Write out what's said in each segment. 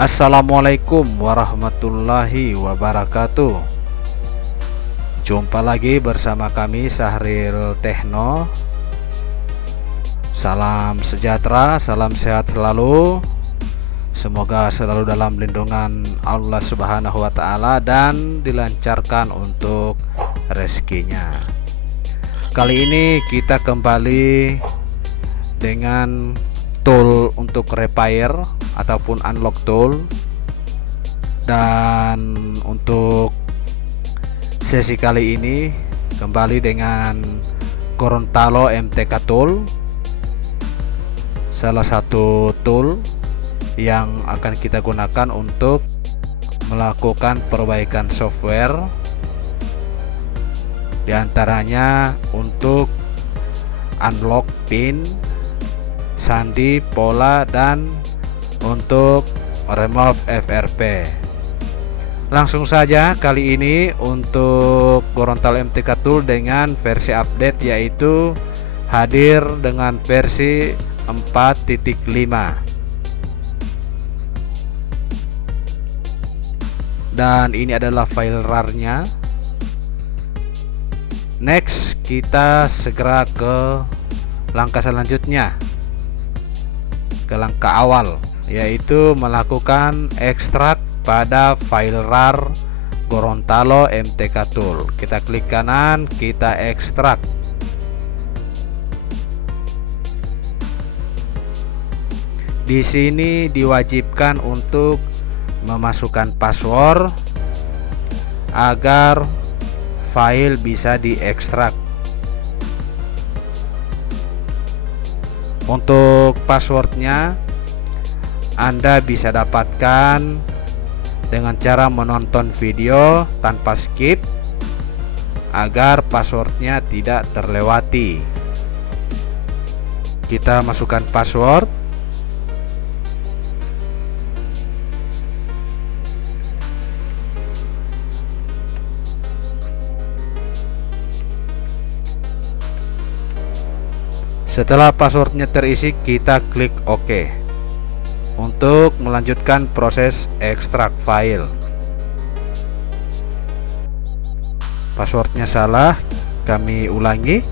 Assalamualaikum warahmatullahi wabarakatuh. Jumpa lagi bersama kami Sahril Techno. Salam sejahtera, salam sehat selalu. Semoga selalu dalam lindungan Allah Subhanahu wa taala dan dilancarkan untuk rezekinya. Kali ini kita kembali dengan tool untuk repair ataupun unlock tool, dan untuk sesi kali ini kembali dengan Gorontalo MTK tool, salah satu tool yang akan kita gunakan untuk melakukan perbaikan software, diantaranya untuk unlock pin, sandi, pola, dan untuk remove FRP. Langsung saja kali ini untuk Gorontalo MTK tool dengan versi update, yaitu hadir dengan versi 4.5, dan ini adalah file RAR-nya. Next, kita segera ke langkah selanjutnya, ke langkah awal, yaitu melakukan ekstrak pada file RAR Gorontalo MTK tool. Kita klik kanan, kita ekstrak. Di sini diwajibkan untuk memasukkan password agar file bisa diekstrak. Untuk passwordnya Anda bisa dapatkan dengan cara menonton video tanpa skip agar passwordnya tidak terlewati. Kita masukkan password. Setelah passwordnya terisi, kita klik OK untuk melanjutkan proses ekstrak file. Passwordnya salah, kami ulangi.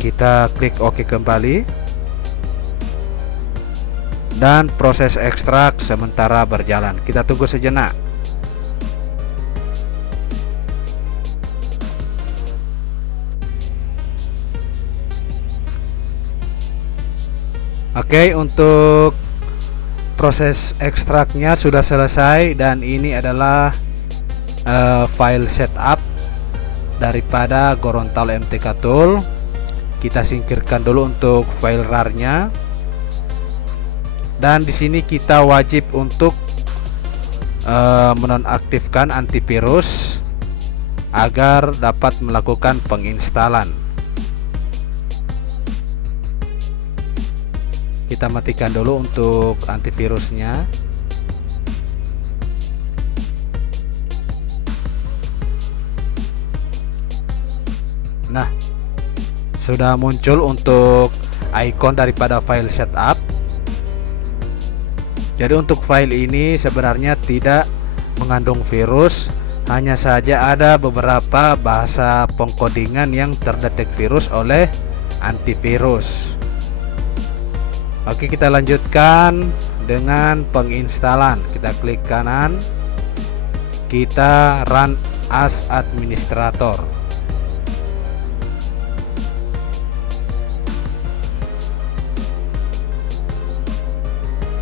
Kita klik OK kembali, dan proses ekstrak sementara berjalan. Kita tunggu sejenak. Oke, untuk proses ekstraknya sudah selesai, dan ini adalah file setup daripada Gorontalo MTK tool. Kita singkirkan dulu untuk file RAR-nya. Dan di sini kita wajib untuk menonaktifkan antivirus agar dapat melakukan penginstalan. Kita matikan dulu untuk antivirusnya. Nah, sudah muncul untuk icon daripada file setup. Jadi untuk file ini sebenarnya tidak mengandung virus, hanya saja ada beberapa bahasa pengkodingan yang terdetek virus oleh antivirus. Oke, kita lanjutkan dengan penginstalan. Kita klik kanan, kita run as administrator.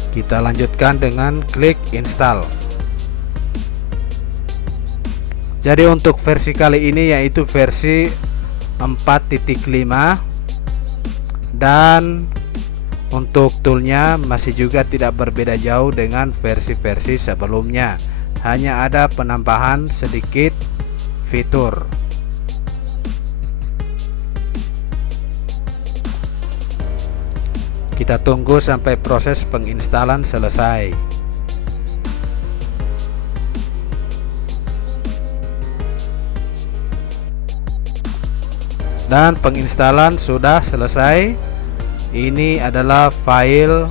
Kita lanjutkan dengan klik install. Jadi untuk versi kali ini yaitu versi 4.5, dan untuk toolnya masih juga tidak berbeda jauh dengan versi-versi sebelumnya, hanya ada penambahan sedikit fitur. Kita tunggu sampai proses penginstalan selesai. dan penginstalan sudah selesai. Ini adalah file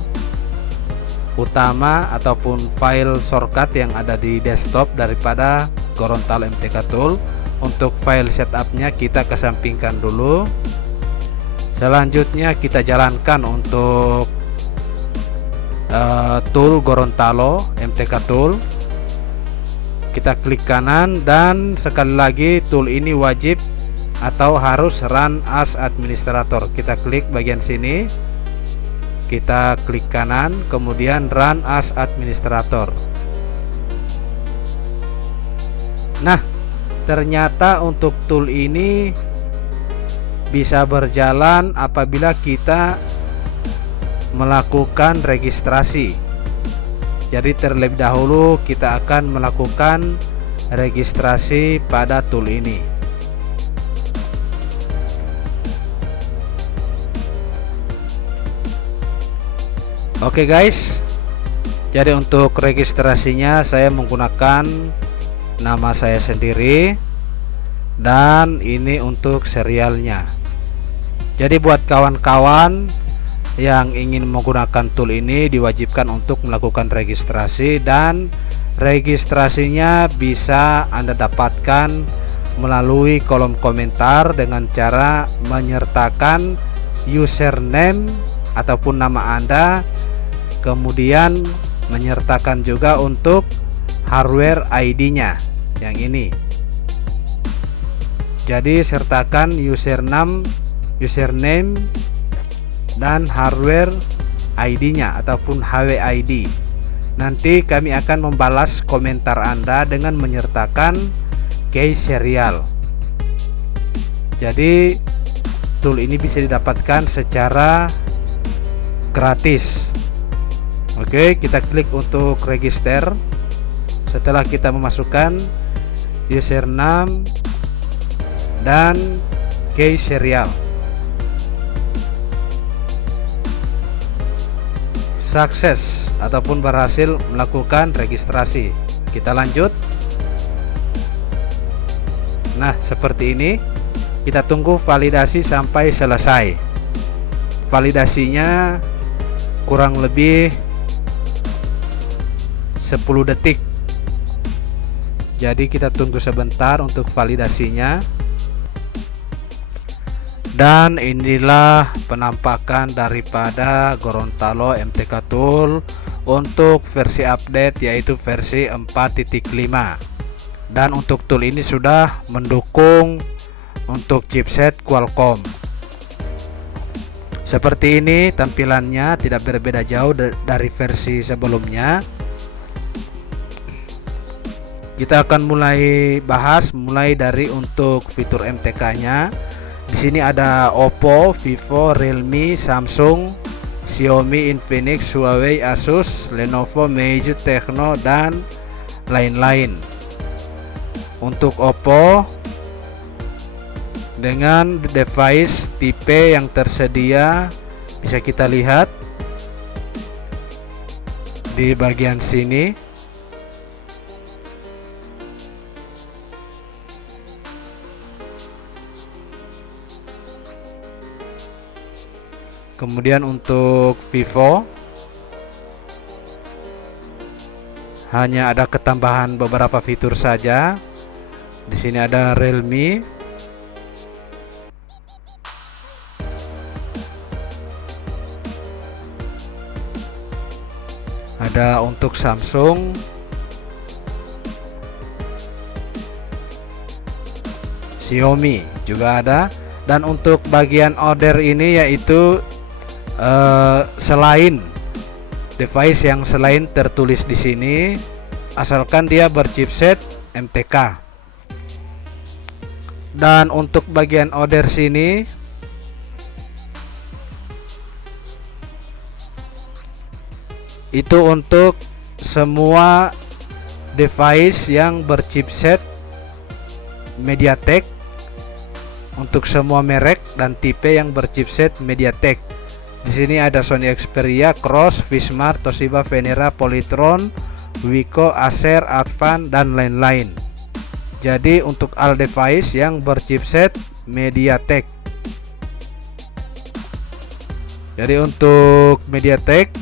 utama ataupun file shortcut yang ada di desktop daripada Gorontalo MTK Tool. Untuk file setupnya kita kesampingkan dulu. Selanjutnya kita jalankan untuk tool Gorontalo MTK Tool. Kita klik kanan, dan sekali lagi tool ini wajib atau harus run as administrator. Kita klik bagian sini, kita klik kanan, kemudian run as administrator. Nah, ternyata untuk tool ini bisa berjalan apabila kita melakukan registrasi. Jadi terlebih dahulu kita akan melakukan registrasi pada tool ini. Oke guys, jadi untuk registrasinya saya menggunakan nama saya sendiri, dan ini untuk serialnya. Jadi buat kawan-kawan yang ingin menggunakan tool ini diwajibkan untuk melakukan registrasi, dan registrasinya bisa Anda dapatkan melalui kolom komentar dengan cara menyertakan username ataupun nama Anda, kemudian menyertakan juga untuk hardware ID-nya yang ini. Jadi sertakan username dan hardware ID-nya ataupun HWID. Nanti kami akan membalas komentar Anda dengan menyertakan case serial. Jadi tool ini bisa didapatkan secara gratis. Oke, kita klik untuk register. Setelah kita memasukkan username dan case serial, sukses ataupun berhasil melakukan registrasi. Kita lanjut. Nah, seperti ini. Kita tunggu validasi sampai selesai. Validasinya kurang lebih 10 detik. Jadi kita tunggu sebentar untuk validasinya. Dan inilah penampakan daripada Gorontalo MTK Tool untuk versi update, yaitu versi 4.5. Dan untuk tool ini sudah mendukung untuk chipset Qualcomm. Seperti ini tampilannya, tidak berbeda jauh dari versi sebelumnya. Kita akan mulai bahas mulai dari untuk fitur MTK-nya. Di sini ada Oppo, Vivo, Realme, Samsung, Xiaomi, Infinix, Huawei, Asus, Lenovo, Meizu, Tecno, dan lain-lain. Untuk Oppo dengan device tipe yang tersedia bisa kita lihat di bagian sini. Kemudian untuk Vivo hanya ada ketambahan beberapa fitur saja. Di sini ada Realme, ada untuk Samsung, Xiaomi juga ada. Dan untuk bagian order ini yaitu selain device yang selain tertulis di sini, asalkan dia berchipset MTK. Dan untuk bagian order sini itu untuk semua device yang berchipset MediaTek, untuk semua merek dan tipe yang berchipset MediaTek. Di sini ada Sony Xperia, Cross, Vsmart, Toshiba, Venera, Polytron, Wiko, Acer, Advan, dan lain-lain. Jadi untuk all device yang berchipset MediaTek. Jadi untuk MediaTek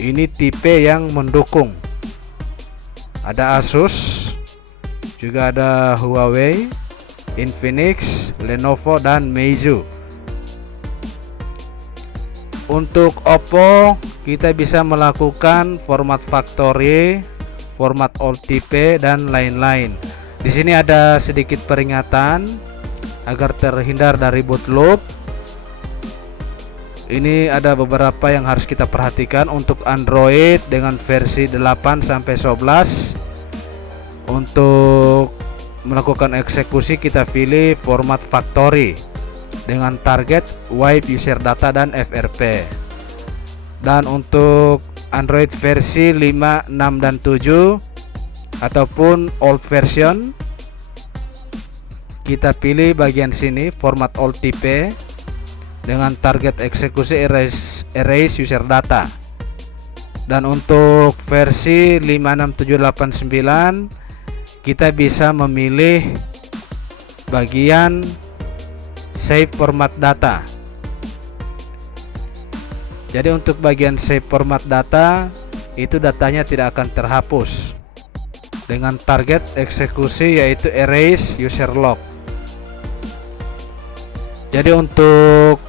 ini tipe yang mendukung. Ada Asus, juga ada Huawei, Infinix, Lenovo dan Meizu. Untuk Oppo kita bisa melakukan format factory, format OLTP dan lain-lain. Di sini ada sedikit peringatan agar terhindar dari boot loop. Ini ada beberapa yang harus kita perhatikan. Untuk Android dengan versi 8 sampai 11, untuk melakukan eksekusi kita pilih format factory dengan target wipe user data dan FRP. Dan untuk Android versi 5, 6 dan 7 ataupun old version, kita pilih bagian sini format OLTP dengan target eksekusi erase user data. Dan untuk versi 56789 kita bisa memilih bagian save format data. Jadi untuk bagian save format data itu datanya tidak akan terhapus dengan target eksekusi yaitu erase user log. Jadi untuk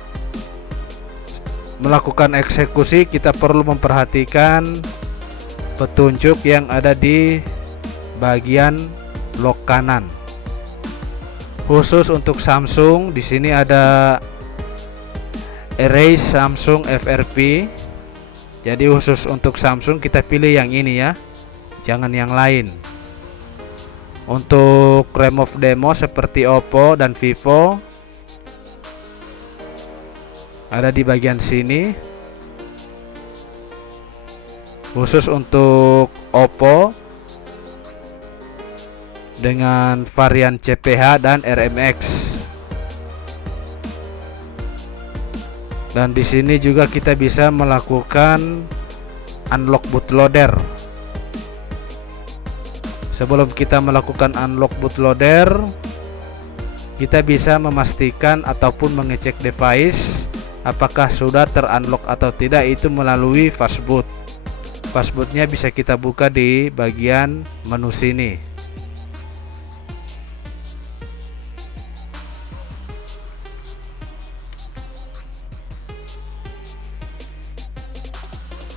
melakukan eksekusi kita perlu memperhatikan petunjuk yang ada di bagian log kanan. Khusus untuk Samsung di sini ada erase Samsung FRP. Jadi khusus untuk Samsung kita pilih yang ini ya, jangan yang lain. Untuk remove demo seperti Oppo dan Vivo ada di bagian sini. Khusus untuk Oppo dengan varian CPH dan RMX. Dan di sini juga kita bisa melakukan unlock bootloader. Sebelum kita melakukan unlock bootloader, kita bisa memastikan ataupun mengecek device apakah sudah terunlock atau tidak, itu melalui fastboot. Fastbootnya bisa kita buka di bagian menu sini.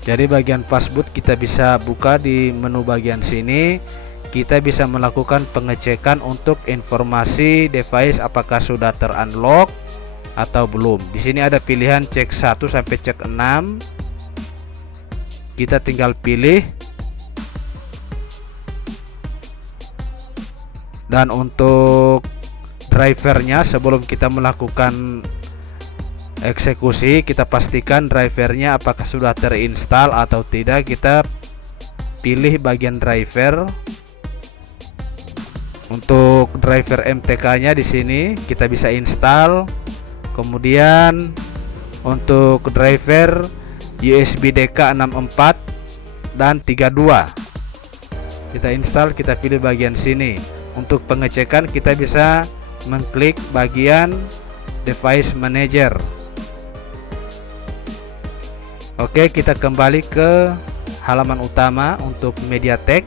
Jadi bagian fastboot kita bisa buka di menu bagian sini. Kita bisa melakukan pengecekan untuk informasi device apakah sudah terunlock atau belum. Di sini ada pilihan cek 1 sampai cek 6. Kita tinggal pilih. Dan untuk drivernya sebelum kita melakukan eksekusi, kita pastikan drivernya apakah sudah terinstall atau tidak. Kita pilih bagian driver. Untuk driver MTK-nya di sini kita bisa install. Kemudian untuk driver USB DK 64 dan 32 kita install, kita pilih bagian sini. Untuk pengecekan kita bisa mengklik bagian device manager. Oke, kita kembali ke halaman utama untuk MediaTek.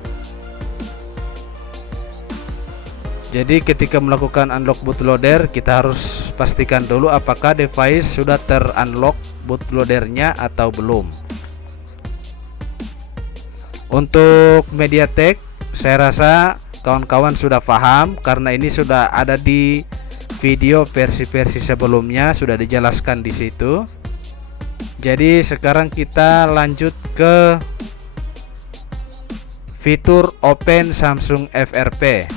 Jadi ketika melakukan unlock bootloader kita harus pastikan dulu apakah device sudah terunlock bootloadernya atau belum. Untuk MediaTek saya rasa kawan-kawan sudah paham karena ini sudah ada di video versi-versi sebelumnya, sudah dijelaskan di situ. Jadi sekarang kita lanjut ke fitur Open Samsung FRP.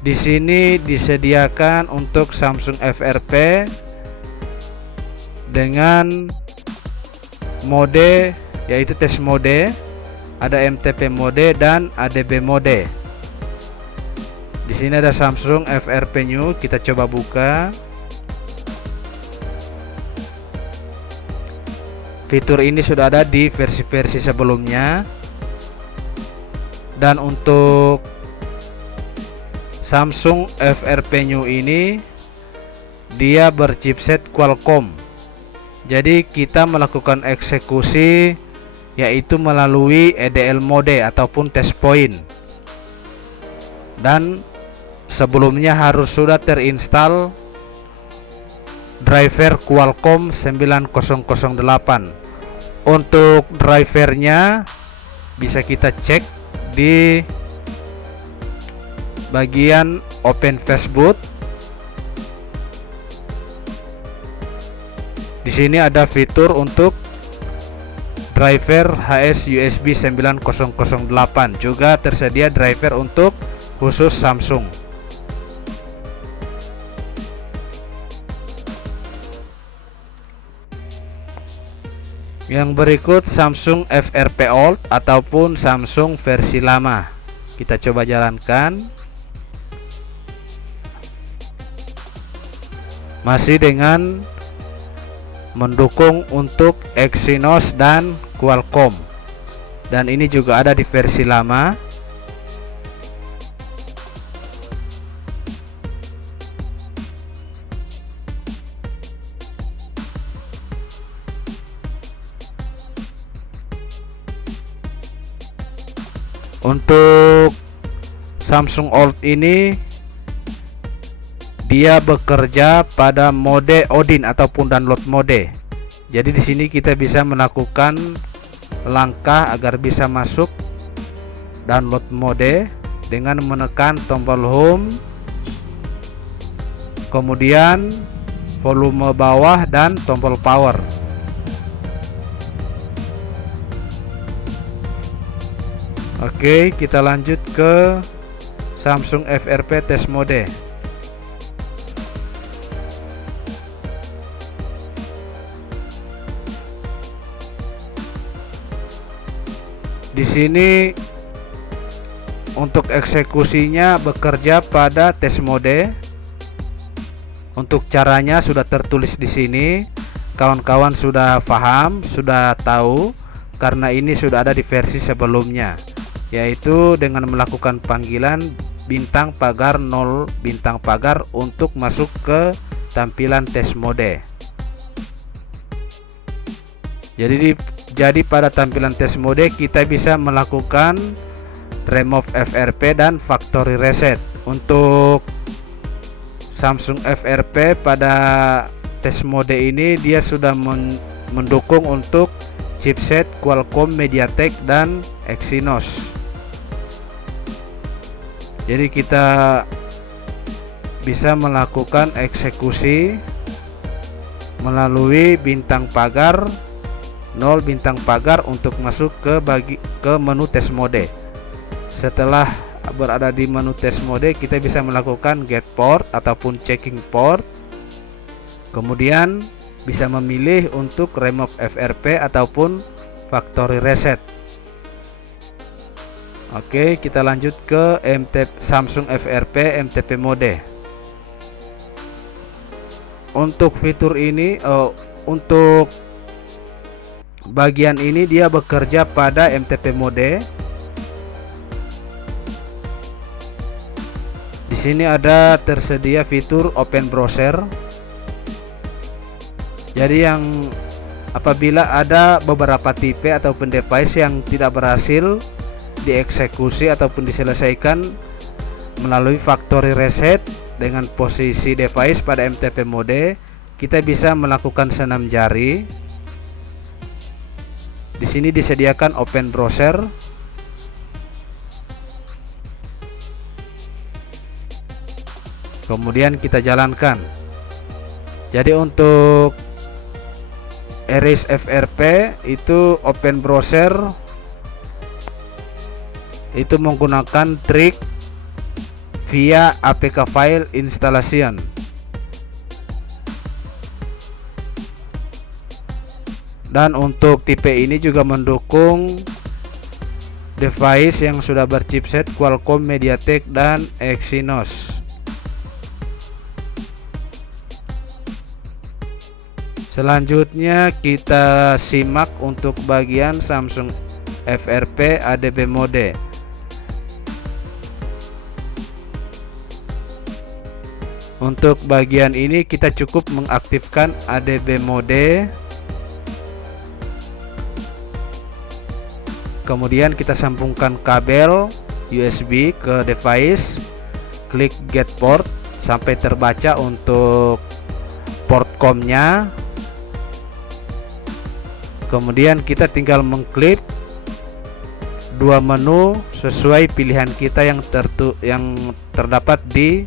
Di sini disediakan untuk Samsung FRP dengan mode yaitu test mode, ada MTP mode dan ADB mode. Di sini ada Samsung FRP New, kita coba buka. Fitur ini sudah ada di versi-versi sebelumnya. Dan untuk Samsung FRP New ini dia berchipset Qualcomm. Jadi kita melakukan eksekusi yaitu melalui EDL mode ataupun test point. Dan sebelumnya harus sudah terinstall driver Qualcomm 9008. Untuk drivernya bisa kita cek di bagian Open Facebook. Di sini ada fitur untuk driver HS USB 9008. Juga tersedia driver untuk khusus Samsung. Yang berikut Samsung FRP Old ataupun Samsung versi lama. Kita coba jalankan. Masih dengan mendukung untuk Exynos dan Qualcomm. Dan ini juga ada di versi lama. Untuk Samsung Old ini dia bekerja pada mode Odin ataupun download mode. Jadi di sini kita bisa melakukan langkah agar bisa masuk download mode dengan menekan tombol home, kemudian volume bawah dan tombol power. Oke, kita lanjut ke Samsung FRP test mode. Di sini untuk eksekusinya bekerja pada test mode. Untuk caranya sudah tertulis di sini. Kawan-kawan sudah paham, sudah tahu karena ini sudah ada di versi sebelumnya, yaitu dengan melakukan panggilan bintang pagar 0 bintang pagar untuk masuk ke tampilan test mode. Jadi pada tampilan test mode kita bisa melakukan remove FRP dan factory reset. Untuk Samsung FRP pada test mode ini dia sudah mendukung untuk chipset Qualcomm, MediaTek dan Exynos. Jadi kita bisa melakukan eksekusi melalui bintang pagar 0 bintang pagar untuk masuk ke menu test mode. Setelah berada di menu test mode, kita bisa melakukan get port ataupun checking port. Kemudian bisa memilih untuk remove FRP ataupun factory reset. Oke, kita lanjut ke Samsung FRP MTP mode. Untuk fitur ini untuk bagian ini dia bekerja pada MTP mode. Di sini ada tersedia fitur Open Browser. Jadi yang apabila ada beberapa tipe ataupun device yang tidak berhasil dieksekusi ataupun diselesaikan melalui factory reset dengan posisi device pada MTP mode, kita bisa melakukan senam jari. Di sini disediakan Open Browser. Kemudian kita jalankan. Jadi untuk Erase FRP itu Open Browser itu menggunakan trik via APK file installation. Dan untuk tipe ini juga mendukung device yang sudah berchipset Qualcomm, MediaTek dan Exynos. Selanjutnya kita simak untuk bagian Samsung FRP ADB mode. Untuk bagian ini kita cukup mengaktifkan ADB mode. Kemudian kita sambungkan kabel USB ke device, klik get port sampai terbaca untuk port COM-nya. Kemudian kita tinggal mengklik dua menu sesuai pilihan kita yang terdapat di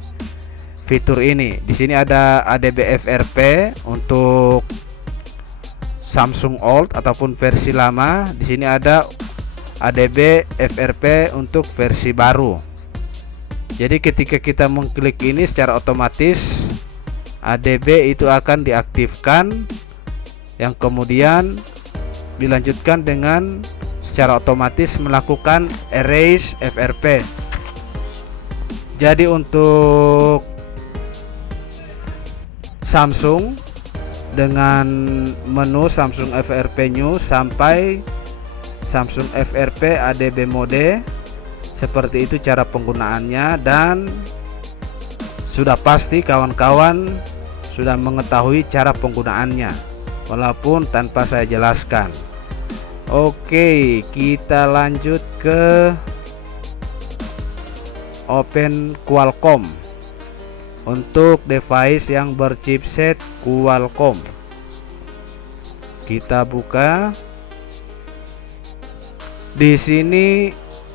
fitur ini. Di sini ada ADB FRP untuk Samsung Old ataupun versi lama. Di sini ada ADB FRP untuk versi baru. Jadi ketika kita mengklik ini secara otomatis ADB itu akan diaktifkan, yang kemudian dilanjutkan dengan secara otomatis melakukan erase FRP. Jadi untuk Samsung dengan menu Samsung FRP New sampai Samsung FRP ADB mode, seperti itu cara penggunaannya, dan sudah pasti kawan-kawan sudah mengetahui cara penggunaannya walaupun tanpa saya jelaskan. Oke, kita lanjut ke Open Qualcomm. Untuk device yang berchipset Qualcomm, kita buka. Di sini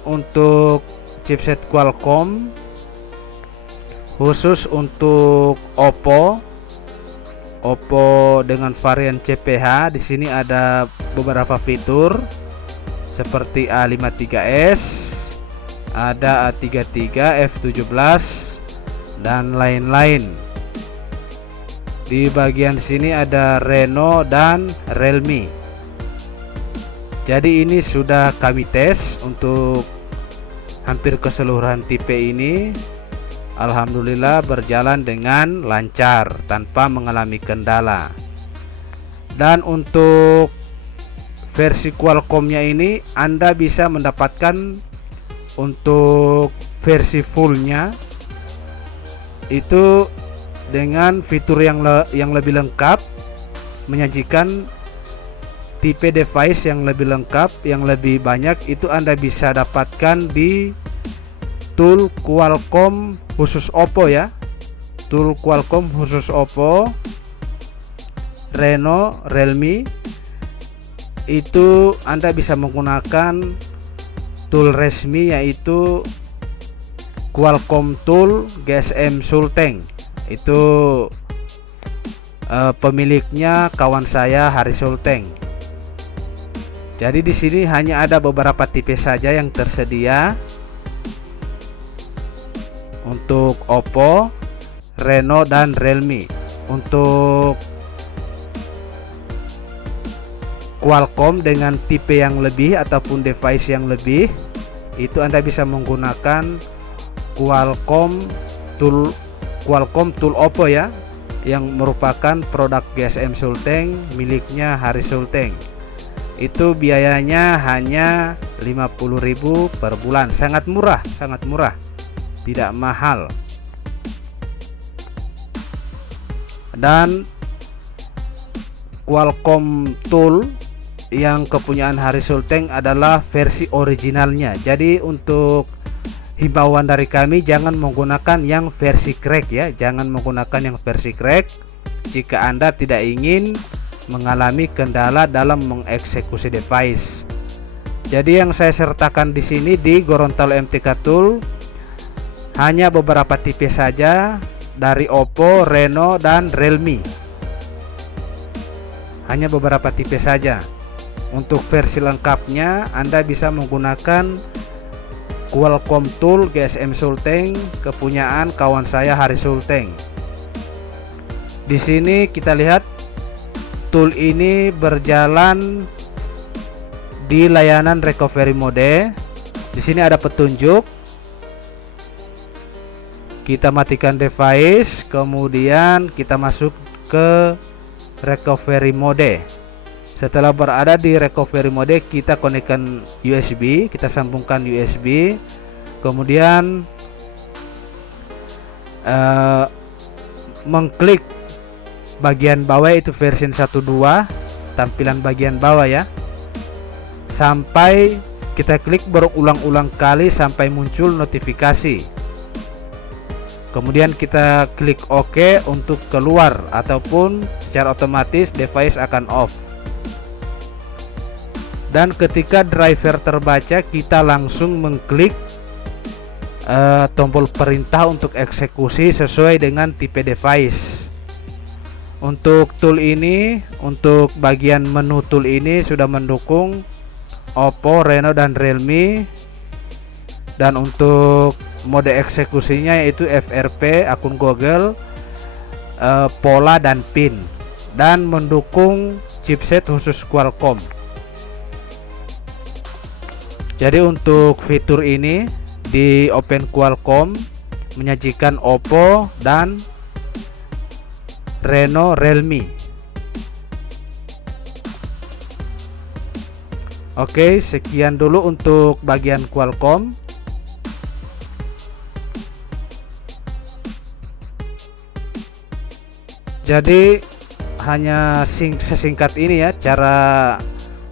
untuk chipset Qualcomm khusus untuk Oppo dengan varian CPH. Di sini ada beberapa fitur seperti A53s, ada A33, F17 dan lain-lain. Di bagian sini ada Reno dan Realme. Jadi ini sudah kami tes untuk hampir keseluruhan tipe ini. Alhamdulillah berjalan dengan lancar tanpa mengalami kendala. Dan untuk versi Qualcomm-nya ini Anda bisa mendapatkan untuk versi fullnya itu dengan fitur yang lebih lengkap, menyajikan tipe device yang lebih lengkap, yang lebih banyak. Itu Anda bisa dapatkan di tool Qualcomm khusus Oppo ya. Tool Qualcomm khusus Oppo, Reno, Realme. Itu Anda bisa menggunakan tool resmi yaitu Qualcomm Tool GSM Sulteng. Itu pemiliknya kawan saya Hari Sulteng. Jadi di sini hanya ada beberapa tipe saja yang tersedia untuk Oppo, Reno dan Realme. Untuk Qualcomm dengan tipe yang lebih ataupun device yang lebih, itu Anda bisa menggunakan Qualcomm Tool Oppo ya, yang merupakan produk GSM Sulteng miliknya Hari Sulteng. Itu biayanya hanya 50.000 per bulan. Sangat murah, tidak mahal. Dan Qualcomm Tool yang kepunyaan Hari Sulteng adalah versi originalnya. Jadi untuk himbauan dari kami, jangan menggunakan yang versi crack ya, jangan menggunakan yang versi crack jika Anda tidak ingin mengalami kendala dalam mengeksekusi device. Jadi yang saya sertakan di sini di Gorontalo MTK Tool hanya beberapa tipe saja dari Oppo, Reno dan Realme. Hanya beberapa tipe saja. Untuk versi lengkapnya Anda bisa menggunakan Qualcomm Tool GSM Sulteng kepunyaan kawan saya Hari Sulteng. Di sini kita lihat tool ini berjalan di layanan recovery mode. Di sini ada petunjuk. Kita matikan device, kemudian kita masuk ke recovery mode. Setelah berada di recovery mode, kita konekkan USB, kita sambungkan USB, kemudian mengklik bagian bawah itu version 1.2, tampilan bagian bawah ya, sampai kita klik berulang-ulang kali sampai muncul notifikasi. Kemudian kita klik OK untuk keluar, ataupun secara otomatis device akan off. Dan ketika driver terbaca, kita langsung mengklik tombol perintah untuk eksekusi sesuai dengan tipe device. Untuk tool ini, untuk bagian menu tool ini sudah mendukung Oppo, Reno, dan Realme. Dan untuk mode eksekusinya yaitu FRP, akun Google, pola, dan PIN. Dan mendukung chipset khusus Qualcomm. Jadi untuk fitur ini di Open Qualcomm menyajikan Oppo dan Reno, Realme. Oke, sekian dulu untuk bagian Qualcomm. Jadi hanya sesingkat ini ya cara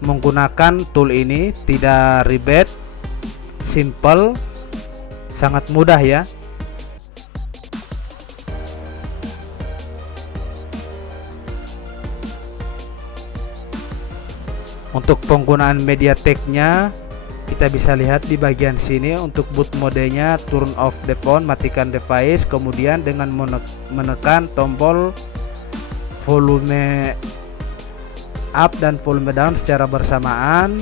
menggunakan tool ini, tidak ribet, simple, sangat mudah ya. Untuk penggunaan MediaTek-nya kita bisa lihat di bagian sini. Untuk boot modenya, turn off the phone, matikan device, kemudian dengan menekan tombol volume up dan volume down secara bersamaan.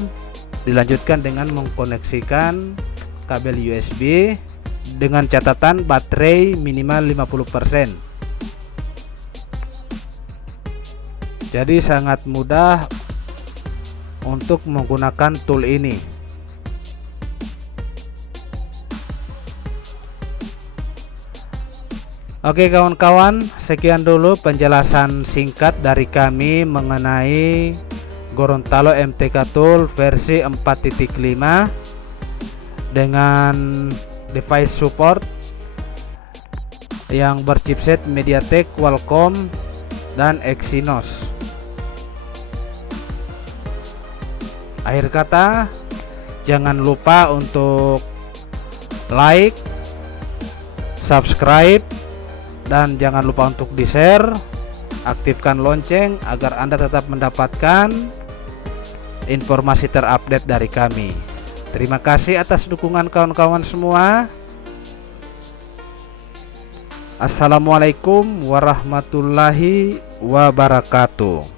Dilanjutkan dengan mengkoneksikan kabel USB dengan catatan baterai minimal 50%. Jadi sangat mudah untuk menggunakan tool ini. Oke kawan-kawan, sekian dulu penjelasan singkat dari kami mengenai Gorontalo MTK Tool versi 4.5 dengan device support yang berchipset MediaTek, Qualcomm, dan Exynos. Akhir kata, jangan lupa untuk like, subscribe, dan jangan lupa untuk di-share. Aktifkan lonceng agar Anda tetap mendapatkan informasi terupdate dari kami. Terima kasih atas dukungan kawan-kawan semua. Assalamualaikum warahmatullahi wabarakatuh.